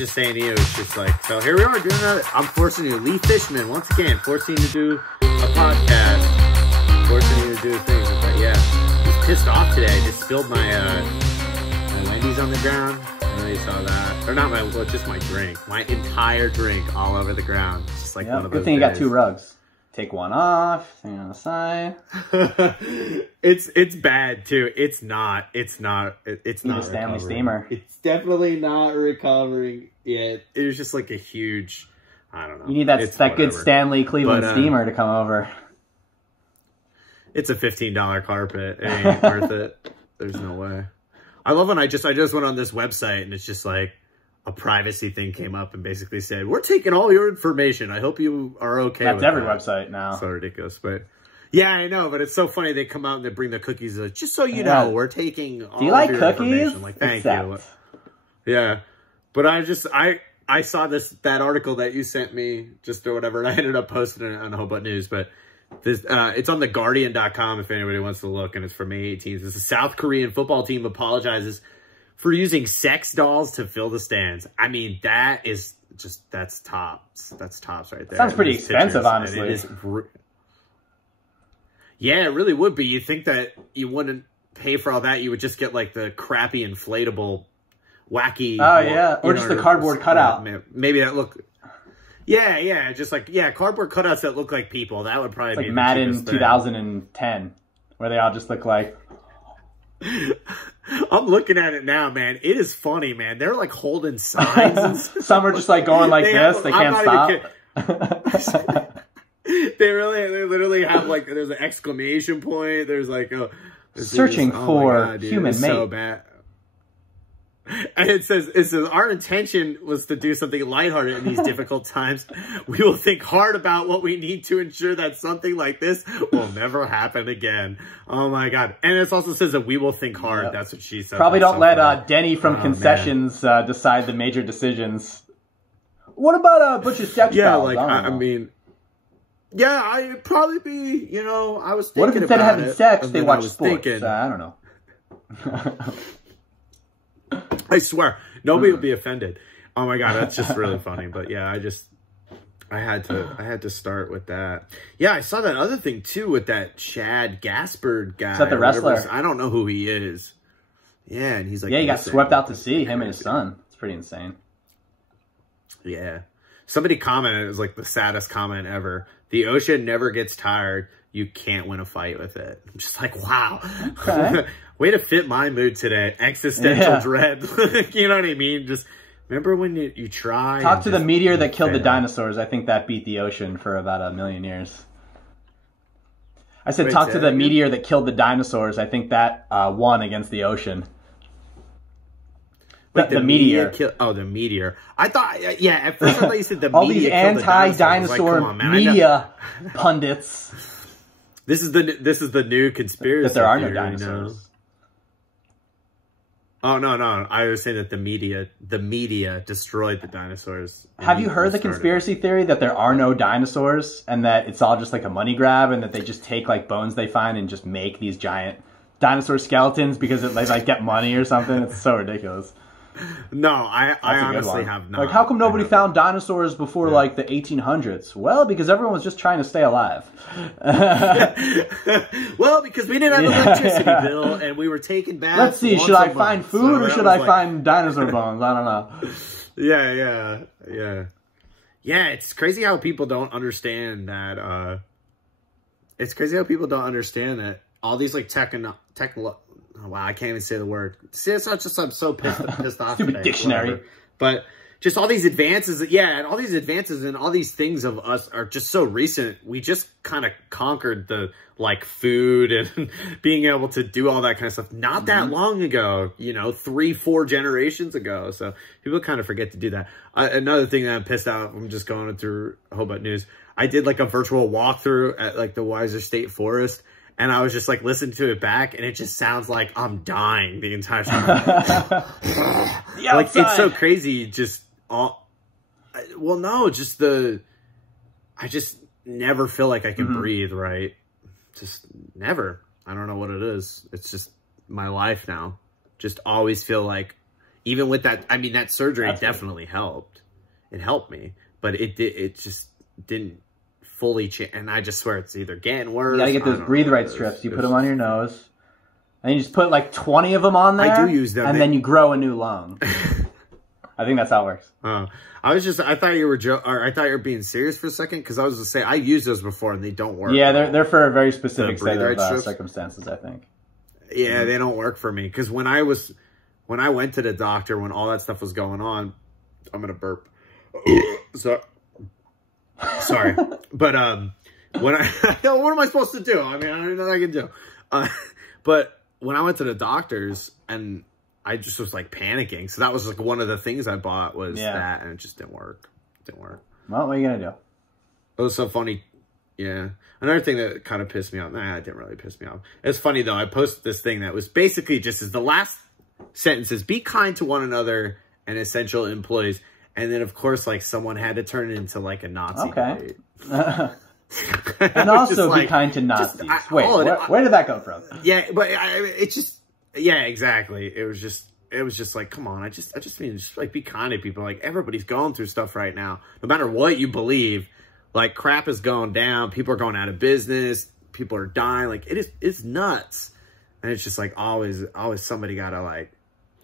just saying to you, it's just like, so here we are doing another, I'm forcing you, Lee Fishman, once again, forcing you to do a podcast, forcing you to do things. But yeah, just pissed off today. I just spilled my Wendy's on the ground. I know you saw that. Or not my, well, just my drink. My entire drink all over the ground. It's just like one of those Good thing days. you got 2 rugs. Take one off, hang on the side. It's bad too. It's not Need not a Stanley recovering. steamer. It's definitely not recovering yet. It was just like a huge, I don't know. You need that good Stanley Cleveland steamer to come over. It's a $15 carpet. It ain't worth it. There's no way. I love when I just went on this website and it's just like a privacy thing came up and basically said, we're taking all your information. I hope you are okay with that. That's every website now. So ridiculous. But yeah, I know, but it's so funny. They come out and they bring the cookies. Like, just so you know, we're taking all Do you like of your cookies? information. Like, thank you. Yeah. But I saw that article that you sent me just or whatever, and I ended up posting it on Bott News. But this, it's on theguardian.com if anybody wants to look, and it's from May 18th. It's a South Korean football team apologizes for using sex dolls to fill the stands. I mean, that is just, that's tops. That's tops right there. Sounds pretty expensive, honestly. Yeah, it really would be. You'd think that you wouldn't pay for all that. You would just get like the crappy inflatable, wacky. Oh, yeah. Or just the cardboard cutout. Maybe that look. Yeah. Just like, cardboard cutouts that look like people. That would probably be like Madden 2010, where they all just look like. I'm looking at it now, man. It is funny, man. They're like holding signs. Some are just like going like this. They can't stop. They literally have like, there's an exclamation point. There's like, searching for human mate. So bad. And it says, our intention was to do something lighthearted in these difficult times. We will think hard about what we need to ensure that something like this will never happen again. Oh my God. And it also says that we will think hard. Yep. That's what she said. Probably don't let Denny from concessions decide the major decisions. What about Butch's sex dolls? I mean, yeah, I'd probably be, I was thinking about it. What if instead of having sex, they watch sports? I don't know. I swear, nobody will be offended. Oh my God, that's just really funny. But yeah, I had to start with that. Yeah, I saw that other thing too with that Chad Gaspard guy. Is that the wrestler? I don't know who he is. Yeah, and he's like, he got swept out to sea, him and his son. It's pretty insane. Yeah. Somebody commented, it was like the saddest comment ever. The ocean never gets tired. You can't win a fight with it. I'm just like, wow. Okay. Way to fit my mood today. Existential dread. You know what I mean? Just remember when you try. Talk to the meteor that killed the dinosaurs. I think that beat the ocean for about 1,000,000 years. I said, talk to the meteor that killed the dinosaurs. I think that won against the ocean. Wait, the meteor. The meteor. I thought, at first I thought you said the all meteor. All these anti-dinosaur media pundits. This is the new conspiracy. That there are no dinosaurs. Oh no! I was saying that the media destroyed the dinosaurs. Have you heard the conspiracy theory that there are no dinosaurs and that it's all just like a money grab and that they just take like bones they find and just make these giant dinosaur skeletons because they like get money or something? It's so ridiculous. No, I honestly have not. Like, how come nobody found dinosaurs before like the 1800s? Well, because everyone was just trying to stay alive. Well, because we didn't have electricity, Bill, and we were taking baths. Let's see, should I find food or should I find dinosaur bones? I don't know. Yeah, it's crazy how people don't understand that. It's crazy how people don't understand that all these like wow, I can't even say the word. See, it's not just I'm so pissed off. Stupid today, dictionary. Whatever. But just all these advances, and all these advances and all these things of us are just so recent. We just kind of conquered the like food and being able to do all that kind of stuff not that long ago, 3-4 generations ago. So people kind of forget to do that. Another thing that I'm pissed out, I'm just going through Bott News. I did like a virtual walkthrough at like the Weiser State Forest. And I was just like listening to it back, and it just sounds like I'm dying the entire time. Like it's so crazy. Just I just never feel like I can breathe right. Just never. I don't know what it is. It's just my life now. Just always feel like even with that, I mean, that surgery That's definitely helped. It helped me, but it just didn't fully change. And I just swear it's either getting worse. You gotta get those breathe right strips. You put them on your nose, and you just put like 20 of them on there. I do use them, and then you grow a new lung. I think that's how it works. I thought you were being serious for a second, because I was gonna say I used those before and they don't work. Yeah, they're for a very specific set of circumstances, I think. Yeah, they don't work for me, because when I went to the doctor, when all that stuff was going on, I'm gonna burp. So sorry, but what am I supposed to do? I mean, I don't know what I can do. But when I went to the doctors, and I just was like panicking, so that was like one of the things I bought was that, and it just didn't work. It didn't work. Well, what are you gonna do? It was so funny. Yeah. Another thing that kind of pissed me off. Nah, it didn't really piss me off. It's funny though. I posted this thing that was basically just as the last sentence is, be kind to one another and essential employees. And then of course, like someone had to turn it into like a Nazi debate. And also be kind to Nazis. Wait, where did that come from? Yeah, but it just, yeah, exactly. It was just like, come on. I just mean, just like be kind to people. Like everybody's going through stuff right now, no matter what you believe. Like crap is going down. People are going out of business. People are dying. Like it's nuts. And it's just like always somebody gotta like,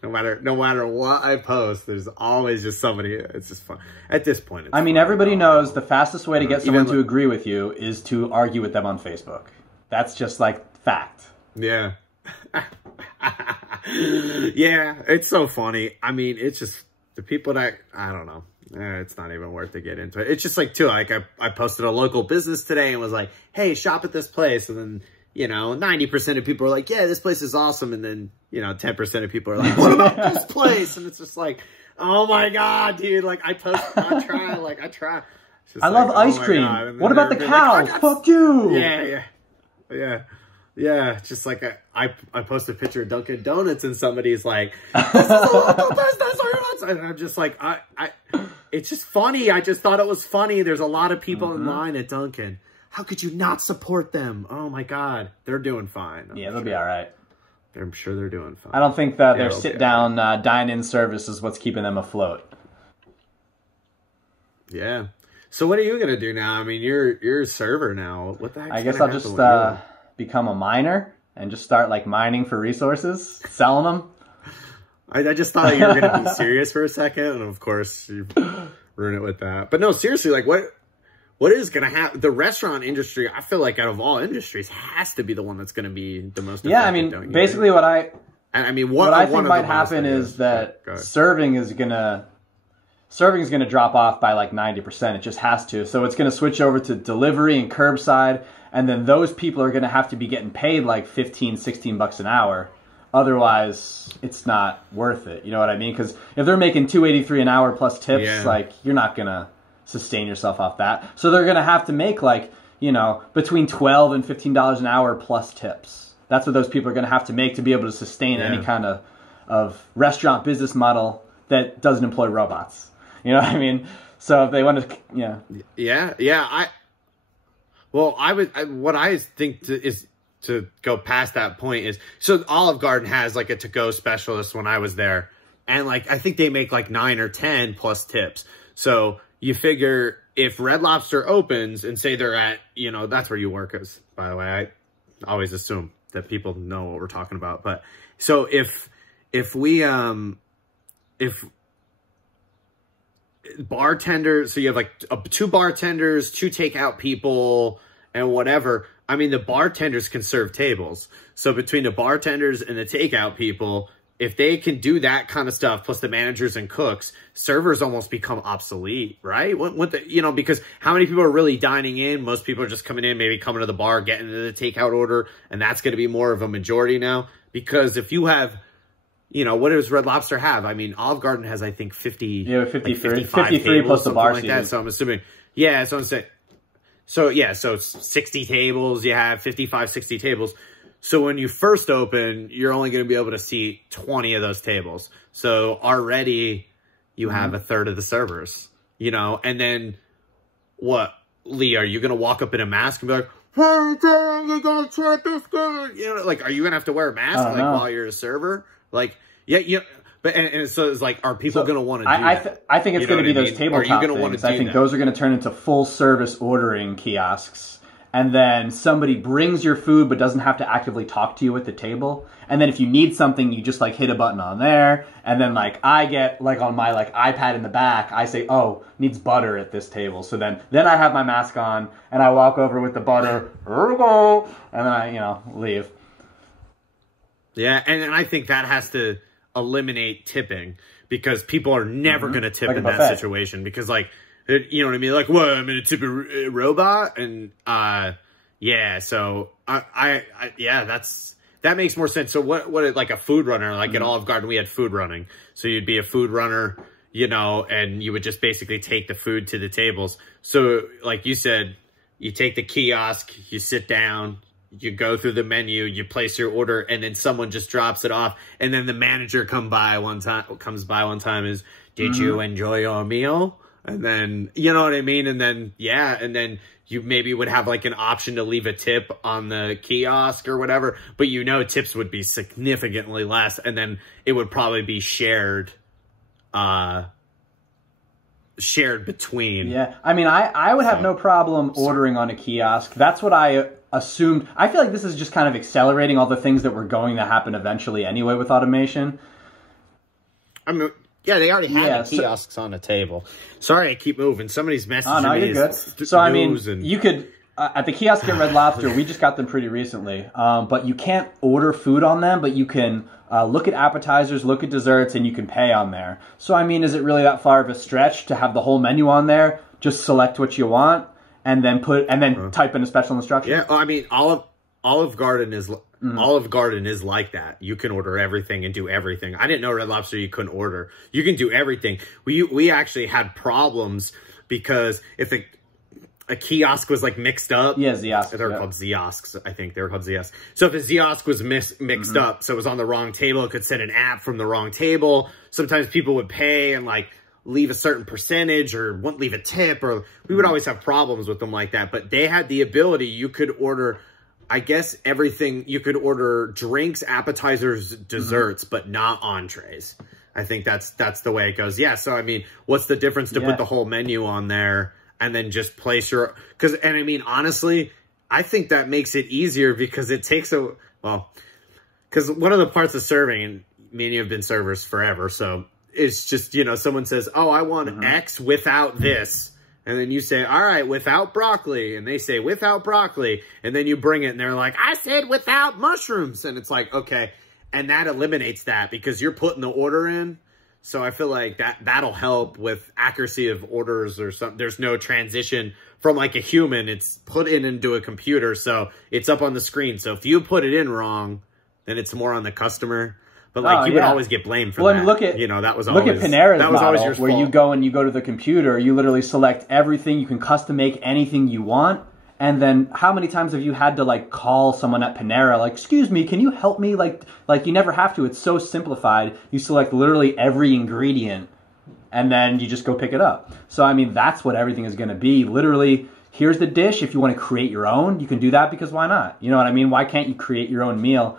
no matter what I post, there's always just somebody. It's just fun. At this point, I mean, everybody knows the fastest way to get someone to agree with you is to argue with them on Facebook. That's just like fact. Yeah. Yeah, it's so funny. I mean, it's just the people that, I don't know. It's not even worth to get into it. It's just like, too, like I posted a local business today and was like, hey, shop at this place. And then, you know, 90% of people are like, yeah, this place is awesome. And then, you know, 10% of people are like, what about this place? And it's just like, oh my God, dude. Like I try. I love ice cream. What about the cow? Like, fuck you. Yeah, just like I posted a picture of Dunkin' Donuts and somebody's like, this is a local business, and I'm just like, it's just funny. I just thought it was funny. There's a lot of people in line at Dunkin'. How could you not support them? Oh my God, they're doing fine. Yeah, they'll be all right. I'm sure they're doing fine. I don't think that their sit-down dine-in service is what's keeping them afloat. Yeah. So what are you gonna do now? I mean, you're a server now. What the heck? I guess I'll just become a miner and just start like mining for resources, selling them. I just thought you were going to be serious for a second, and of course you ruin it with that. But no, seriously, like what is going to happen? The restaurant industry, I feel like out of all industries, has to be the one that's going to be the most. Yeah, I mean, basically what I think might happen is that serving is going to drop off by like 90%. It just has to. So it's going to switch over to delivery and curbside. And then those people are going to have to be getting paid like 15, 16 bucks an hour. Otherwise, it's not worth it. You know what I mean? Because if they're making $2.83 an hour plus tips, like you're not going to sustain yourself off that. So they're going to have to make like, you know, between $12 and $15 an hour plus tips. That's what those people are going to have to make to be able to sustain any kind of restaurant business model that doesn't employ robots. You know what I mean? So if they want to, what I think is to go past that point is, so Olive Garden has like a to-go specialist when I was there. And like, I think they make like 9 or 10 plus tips. So you figure if Red Lobster opens and say they're at, you know, that's where you work, as by the way, I always assume that people know what we're talking about. But so if bartenders, so you have like 2 bartenders, 2 takeout people, and whatever. I mean, the bartenders can serve tables. So between the bartenders and the takeout people, if they can do that kind of stuff, plus the managers and cooks, servers almost become obsolete, right? You know, because how many people are really dining in? Most people are just coming in, maybe coming to the bar, getting the takeout order, and that's going to be more of a majority now. Because if you have, you know, what does Red Lobster have? I mean, Olive Garden has, I think, 53 plus the bar seat. So I'm assuming, yeah, so I'm saying, so yeah, so 60 tables, you have 55, 60 tables. So when you first open, you're only going to be able to seat 20 of those tables. So already you have a third of the servers, you know, and then what, Lee, are you going to walk up in a mask and be like, hey, dang, you got to try this good? You know, like, are you going to have to wear a mask like while you're a server? Like, yeah, But and so it's like, are people going to want to do that? I think it's going to be those tabletop things. I think those are going to turn into full service ordering kiosks. And then somebody brings your food but doesn't have to actively talk to you at the table. And then if you need something, you just like hit a button on there. And then like I get like on my like iPad in the back, I say, oh, needs butter at this table. So then I have my mask on and I walk over with the butter. Here we go. And then I, leave. Yeah, and I think that has to eliminate tipping because people are never going to tip in that situation because like, you know what I mean? Like, what? I'm going to tip a robot? And, yeah, so yeah, that makes more sense. So what, like a food runner, like at Olive Garden, we had food running. So you'd be a food runner, and you would just basically take the food to the tables. So like you said, you take the kiosk, you sit down, you go through the menu, you place your order, and then someone just drops it off. And then the manager comes by one time is, did you enjoy your meal? And then, you know what I mean? And then, yeah, and then you maybe would have like an option to leave a tip on the kiosk or whatever, but tips would be significantly less. And then it would probably be shared between. Yeah. I mean, I would have no problem ordering on a kiosk. That's what I assumed. I feel like this is just kind of accelerating all the things that were going to happen eventually anyway with automation. I mean, yeah, they already have the kiosks on the table. Sorry, I keep moving. Somebody's messaging me. Oh, no, you're good. So, I mean, you could, at the kiosk at Red Lobster, we just got them pretty recently, but you can't order food on them, but you can look at appetizers, look at desserts, and you can pay on there. So, I mean, is it really that far of a stretch to have the whole menu on there? Just select what you want, and then type in a special instruction? Yeah, I mean, Olive Garden is... Olive Garden is like that. You can order everything and do everything. I didn't know Red Lobster you couldn't order. You can do everything. We actually had problems because if a kiosk was like mixed up. Yeah, Ziosks. They're called Ziosks, I think. They were called Ziosks. So if a Ziosk was mixed up, so it was on the wrong table, it could send an app from the wrong table. Sometimes people would pay and like leave a certain percentage or wouldn't leave a tip, or we would always have problems with them like that. But they had the ability, you could order... I guess everything, you could order drinks, appetizers, desserts, but not entrees. I think that's the way it goes. Yeah, so I mean, what's the difference to put the whole menu on there and then just place your... And I mean, honestly, I think that makes it easier because it takes because one of the parts of serving, and me and you have been servers forever, so it's just, someone says, oh, I want X without this. And then you say, all right, without broccoli. And they say, without broccoli. And then you bring it and they're like, I said without mushrooms. And it's like, okay. And that eliminates that because you're putting the order in. So I feel like that'll help with accuracy of orders or something. There's no transition from like a human. It's put into a computer. So it's up on the screen. So if you put it in wrong, then it's more on the customer. But like you would always get blamed for that. Look at Panera's model where you go to the computer, you literally select everything, you can custom make anything you want, and then how many times have you had to like call someone at Panera like, excuse me, can you help me? Like you never have to. It's so simplified. You select literally every ingredient, and then you just go pick it up. So I mean, that's what everything is going to be. Literally, here's the dish. If you want to create your own, you can do that because why not? You know what I mean? Why can't you create your own meal?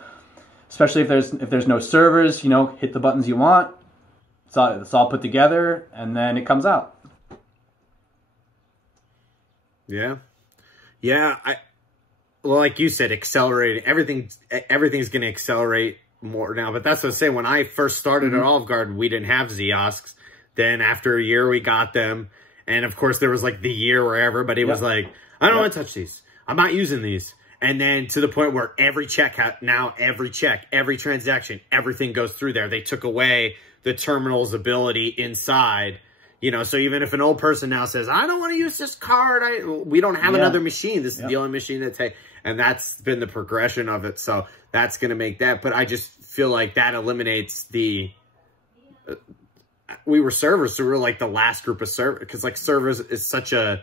Especially if there's no servers, hit the buttons you want. It's all put together, and then it comes out. Yeah. Yeah, like you said, accelerating. Everything's going to accelerate more now. But that's what I'm saying. When I first started at Olive Garden, we didn't have Ziosks. Then after a year, we got them. And, of course, there was, like, the year where everybody was like, I don't want to touch these. I'm not using these. And then to the point where every transaction, everything goes through there. They took away the terminal's ability inside, so even if an old person now says, I don't want to use this card, we don't have another machine. This is the only machine and that's been the progression of it. So that's going to make that. But I just feel like that eliminates we were servers, so we were like the last group of servers, because like servers is such a,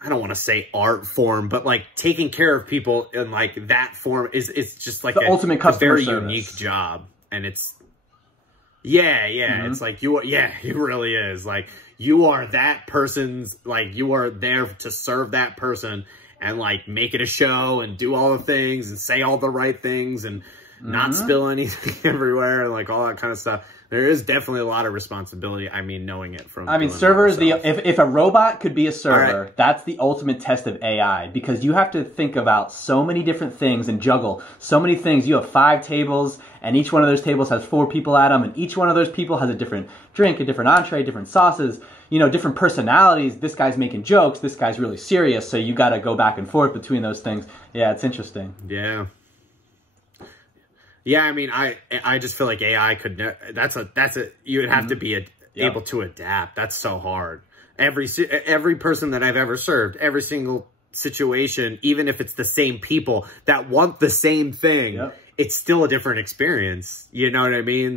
I don't want to say art form, but like taking care of people in like that form it's just like the ultimate customer very service. Unique job. And it's, it's like it really is. Like you are that person's, like you are there to serve that person and like make it a show and do all the things and say all the right things and not spill anything everywhere and like all that kind of stuff. there is definitely a lot of responsibility. I mean, knowing it from. I mean, servers. If a robot could be a server, right. that's the ultimate test of AI, because you have to think about so many different things and juggle so many things. You have 5 tables, and each one of those tables has 4 people at them, and each one of those people has a different drink, a different entree, different sauces. You know, different personalities. This guy's making jokes. This guy's really serious. So you got to go back and forth between those things. Yeah, it's interesting. Yeah. Yeah, I mean, I just feel like AI could. You would have to be able to adapt. That's so hard. Every person that I've ever served, every single situation, even if it's the same people that want the same thing, it's still a different experience. You know what I mean?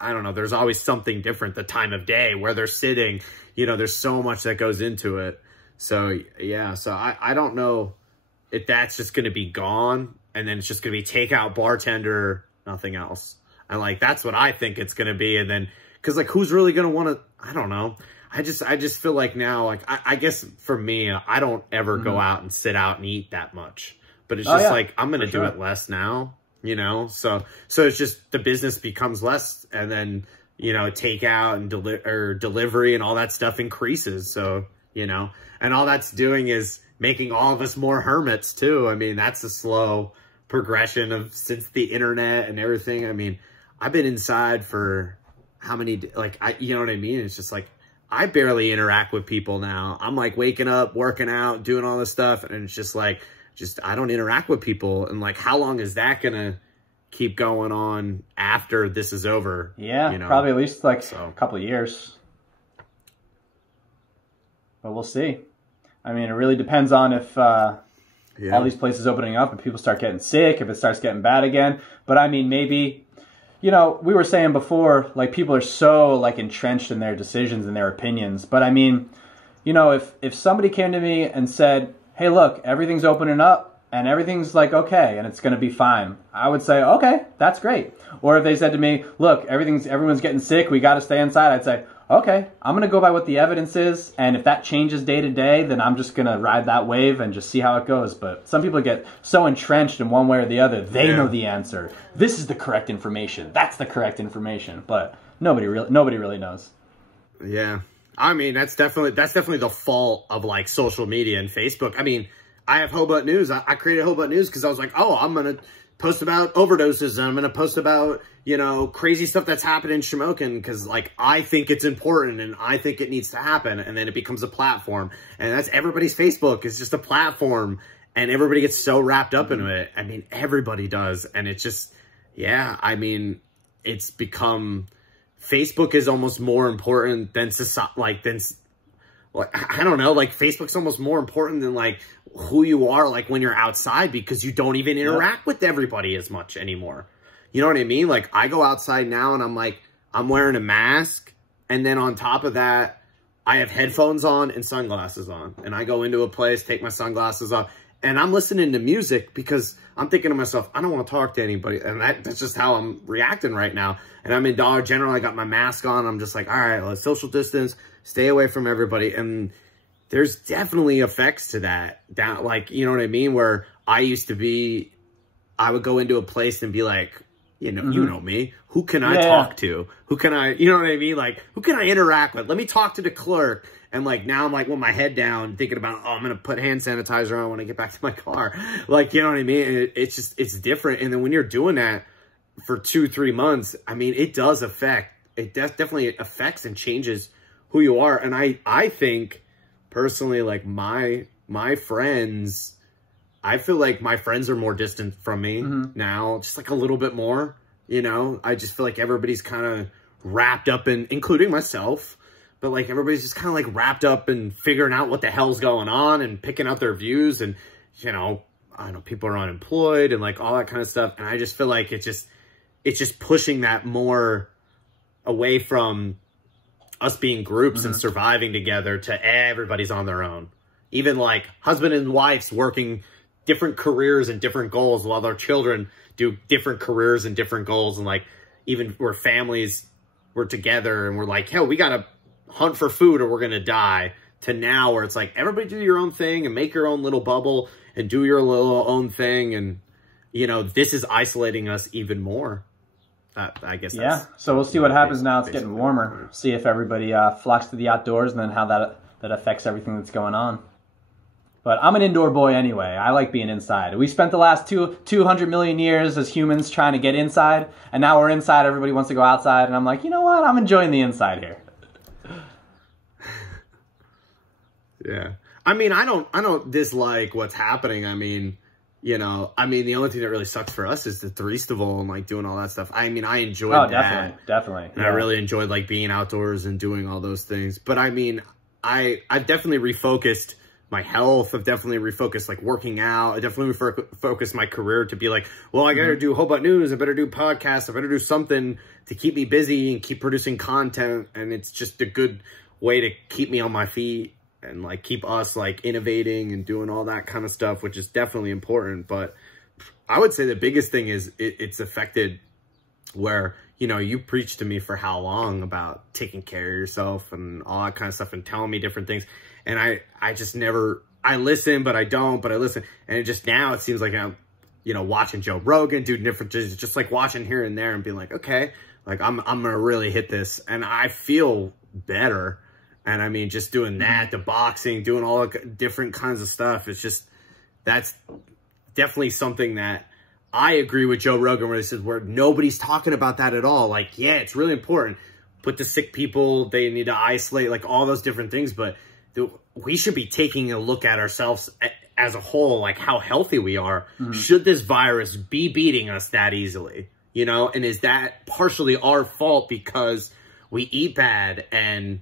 I don't know. There's always something different. The time of day, where they're sitting. You know, there's so much that goes into it. So yeah. So I don't know if that's just going to be gone. And then it's just going to be takeout, bartender, nothing else. And like, that's what I think it's going to be. And then, cause like, who's really going to want to, I don't know. I just feel like now, like, I guess for me, I don't ever go out and sit out and eat that much, but it's just like, I'm going to do it less now, you know? So it's just the business becomes less, and then, you know, takeout and delivery and all that stuff increases. So, you know, and all that's doing is making all of us more hermits too. I mean, that's a slow progression of since the internet and everything. I mean, I've been inside for how many, like, you know what I mean? It's just like, I barely interact with people now. I'm like waking up, working out, doing all this stuff. And it's just like, I don't interact with people. And like, how long is that going to keep going on after this is over? Yeah, you know? Probably at least like a couple of years. But we'll see. I mean, it really depends on if all these places opening up and people start getting sick, if it starts getting bad again. But I mean, maybe, you know, we were saying before, like, people are so like entrenched in their decisions and their opinions. But I mean, you know, if somebody came to me and said, hey, look, everything's opening up and everything's like okay and it's going to be fine, I would say, okay, that's great. Or if they said to me, look, everyone's getting sick, we got to stay inside, I'd say, okay, I'm going to go by what the evidence is, and if that changes day to day, then I'm just going to ride that wave and just see how it goes. But some people get so entrenched in one way or the other, they know the answer. This is the correct information. That's the correct information. But nobody really knows. Yeah. I mean, that's definitely the fault of like social media and Facebook. I mean, I have Hobart News. I created Hobart News because I was like, oh, I'm going to post about overdoses, and I'm going to post about, you know, crazy stuff that's happened in Shamokin because, like, I think it's important and I think it needs to happen, and then it becomes a platform. And that's everybody's Facebook is just a platform, and everybody gets so wrapped up into it. I mean, everybody does, and it's just, yeah, I mean, it's become, Facebook is almost more important than I don't know, like, Facebook's almost more important than, like, who you are, like, when you're outside, because you don't even interact with everybody as much anymore. You know what I mean? Like, I go outside now and I'm like, I'm wearing a mask, and then on top of that, I have headphones on and sunglasses on. And I go into a place, take my sunglasses off, and I'm listening to music because I'm thinking to myself, I don't want to talk to anybody. And that's just how I'm reacting right now. And I'm in Dollar General, I got my mask on, I'm just like, all right, let's social distance, stay away from everybody. And there's definitely effects to that. Like, you know what I mean? Where I used to be, I would go into a place and be like, you know me, who can I talk to? Who can I, you know what I mean? Like, who can I interact with? Let me talk to the clerk. And like, now I'm like with my head down thinking about, oh, I'm going to put hand sanitizer on when I get back to my car. Like, you know what I mean? It's just, it's different. And then when you're doing that for 2-3 months, I mean, it does affect, it definitely affects and changes who you are. And I think personally, like my friends, I feel like my friends are more distant from me now, just like a little bit more, you know? I just feel like everybody's kind of wrapped up in, including myself, but like everybody's just kind of like wrapped up in figuring out what the hell's going on and picking out their views. And, you know, I don't know, people are unemployed and like all that kind of stuff. And I just feel like it's just pushing that more away from us being groups and surviving together to everybody's on their own. Even like husband and wives working different careers and different goals while their children do different careers and different goals. And like, even where families were together and we're like, hell, we got to hunt for food or we're going to die, to now where it's like, everybody do your own thing and make your own little bubble and do your little own thing. And, you know, this is isolating us even more. I guess yeah. that's So we'll see what happens now. It's getting warmer. See if everybody flocks to the outdoors, and then how that affects everything that's going on. But I'm an indoor boy anyway. I like being inside. We spent the last 200 million years as humans trying to get inside, and now we're inside. Everybody wants to go outside, and I'm like, you know what? I'm enjoying the inside here. Yeah. I mean, I don't dislike what's happening. I mean, you know, the only thing that really sucks for us is the Festival and like doing all that stuff. I mean, I enjoyed that. Definitely. And I really enjoyed like being outdoors and doing all those things. But I mean, I've definitely refocused my health. I've definitely refocused like working out. I definitely refocused my career to be like, well, I got to do Hobart News. I better do podcasts. I better do something to keep me busy and keep producing content. And it's just a good way to keep me on my feet and like keep us like innovating and doing all that kind of stuff, which is definitely important. But I would say the biggest thing is it's affected where, you know, you preached to me for how long about taking care of yourself and all that kind of stuff and telling me different things. And I just never, I listen, but I don't, but I listen. And it just now it seems like I'm, you know, watching Joe Rogan do different, just like watching here and there and being like, okay, like I'm going to really hit this. And I feel better. And I mean, just doing that, the boxing, doing all the different kinds of stuff. It's just, that's definitely something that I agree with Joe Rogan where he says where nobody's talking about that at all. Like, yeah, it's really important. Put the sick people, they need to isolate, like all those different things. But we should be taking a look at ourselves as a whole, like how healthy we are. Should this virus be beating us that easily? You know, and is that partially our fault because we eat bad and,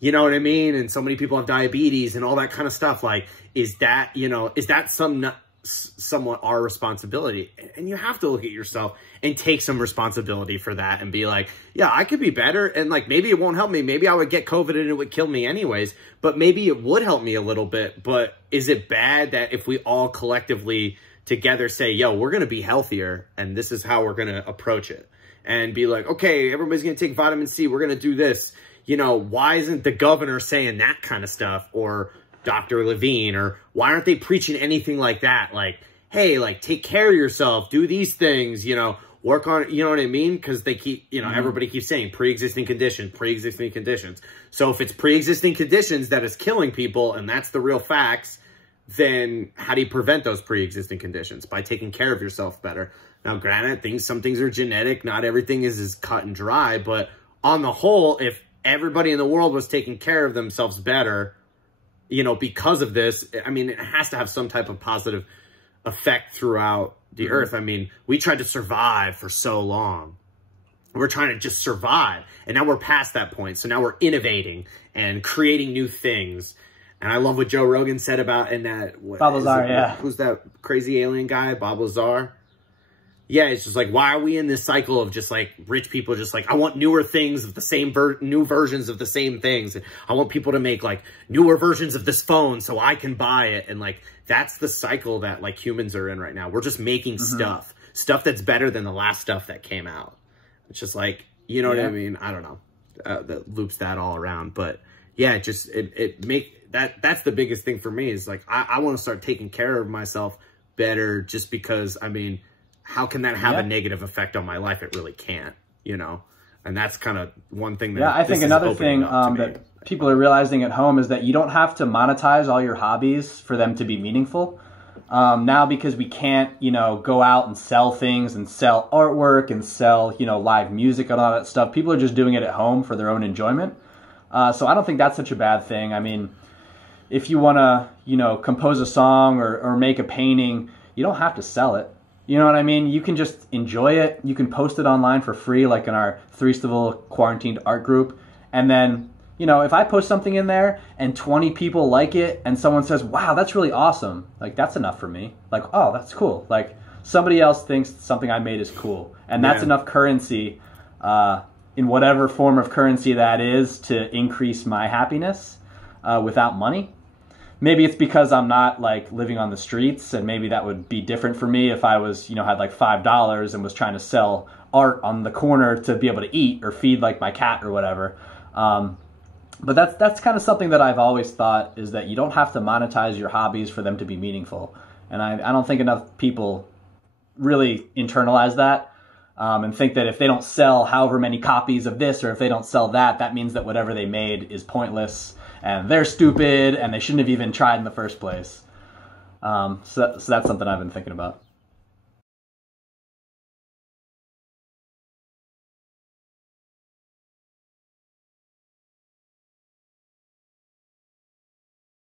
you know what I mean? And so many people have diabetes and all that kind of stuff. Like, is that, you know, is that somewhat our responsibility? And you have to look at yourself and take some responsibility for that and be like, yeah, I could be better. And like, maybe it won't help me. Maybe I would get COVID and it would kill me anyways, but maybe it would help me a little bit. But is it bad that if we all collectively together say, yo, we're going to be healthier and this is how we're going to approach it and be like, okay, everybody's going to take vitamin C. We're going to do this. You know, why isn't the governor saying that kind of stuff or Dr. Levine, or why aren't they preaching anything like that? Like, hey, like take care of yourself, do these things, you know, work on it. You know what I mean? Because they keep, you know, everybody keeps saying pre-existing conditions. So if it's pre-existing conditions that is killing people and that's the real facts, then how do you prevent those pre-existing conditions? By taking care of yourself better. Now, granted, some things are genetic. Not everything is as cut and dry, but on the whole, if everybody in the world was taking care of themselves better, you know, because of this, I mean, it has to have some type of positive effect throughout the earth. I mean, we tried to survive for so long. We're trying to just survive. And now we're past that point. So now we're innovating and creating new things. And I love what Joe Rogan said about in that. Bob Lazar, yeah. Who's that crazy alien guy? Bob Lazar. Yeah, it's just like, why are we in this cycle of just like rich people just like, I want newer things of the same, new versions of the same things. And I want people to make like newer versions of this phone so I can buy it. And like, that's the cycle that like humans are in right now. We're just making stuff that's better than the last stuff that came out. It's just like, you know what I mean? I don't know. That loops that all around. But yeah, that's the biggest thing for me is like, I want to start taking care of myself better just because, I mean, how can that have a negative effect on my life? It really can't, you know? And that's kind of one thing that I think another thing that people are realizing at home is that you don't have to monetize all your hobbies for them to be meaningful. Now, because we can't, you know, go out and sell things and sell artwork and sell, you know, live music and all that stuff. People are just doing it at home for their own enjoyment. So I don't think that's such a bad thing. I mean, if you want to, you know, compose a song or make a painting, you don't have to sell it. You know what I mean? You can just enjoy it. You can post it online for free, like in our Festival quarantined art group. And then, you know, if I post something in there and 20 people like it and someone says, wow, that's really awesome. Like, that's enough for me. Like, oh, that's cool. Like, somebody else thinks something I made is cool. And that's enough currency, in whatever form of currency that is, to increase my happiness without money. Maybe it's because I'm not like living on the streets, and maybe that would be different for me if I was, you know, had like $5 and was trying to sell art on the corner to be able to eat or feed like my cat or whatever. But that's kind of something that I've always thought, is that you don't have to monetize your hobbies for them to be meaningful. And I don't think enough people really internalize that. and think that if they don't sell however many copies of this or if they don't sell that, that means that whatever they made is pointless and they're stupid and they shouldn't have even tried in the first place. So that's something I've been thinking about.